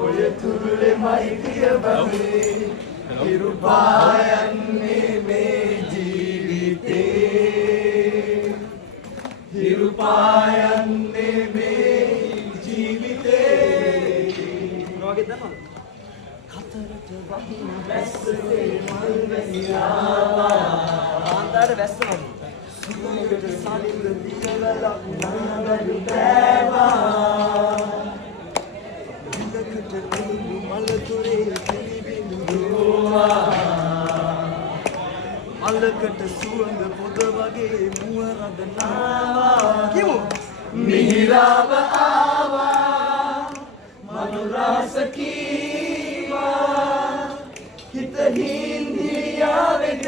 ඔය තුරුලේ මෛත්‍රිය බඳේ හිරුපායන්නේ මේ ජීවිතේ හිරුපායන්නේ මේ ජීවිතේ මොකද දන්නවද කතරට වහින වැස්සේ මල් වැසියාවා ආන්දාට වැස්සනවා සුදුකට සාලින්ද දිගලක් නාගලු බෑවා ඉඳකට නිමු මලතුරේ පිළිබිඳුවා මලකට සුවඳ පොද වගේ මුව රඳනවා කිමු මිහිරාව ආවා මනුරාස කීවා හිත හින්දියාවෙන්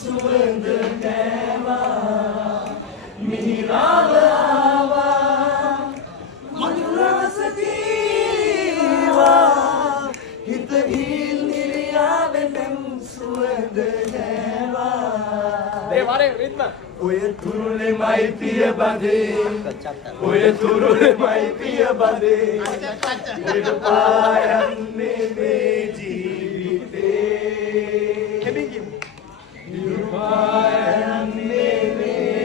සුවඳ නෑවා මිහිරාව ආවා මනුරාස කීවා හිත හින්දියාවෙන් සුවඳ නෑවා वारे रिद्म ඔය තුරුලේ මෛත්‍රිය බඳේ ඔය තුරුලේ මෛත්‍රිය බඳේ හිරුපායන්නේ මේ ජීවිතේ केबिंग හිරුපායන්නේ මේ